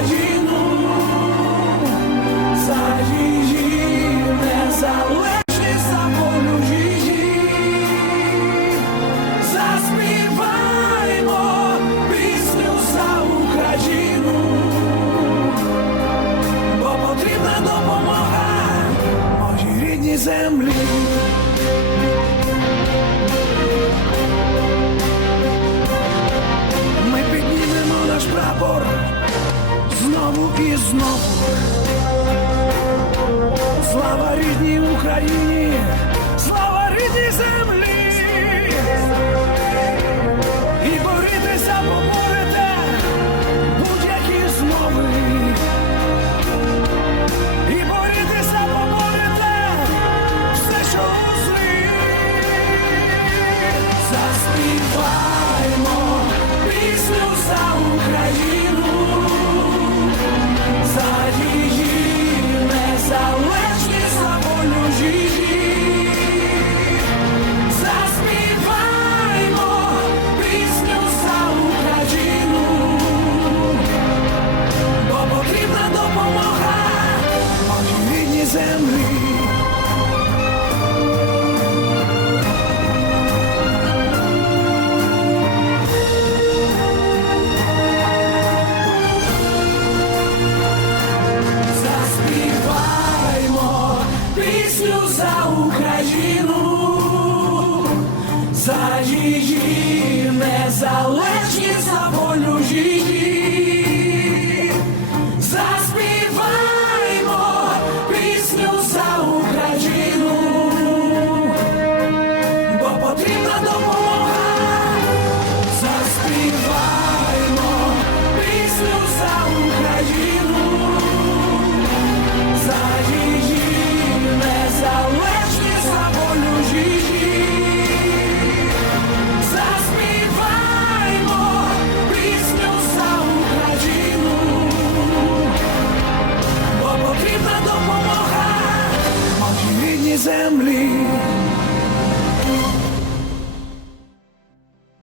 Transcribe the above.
Україну, за її незалежність, за волю її. Заспіваймо пісню за землі. І знову. Слава рідній Україні, за її незалежність, за волю її. Землі.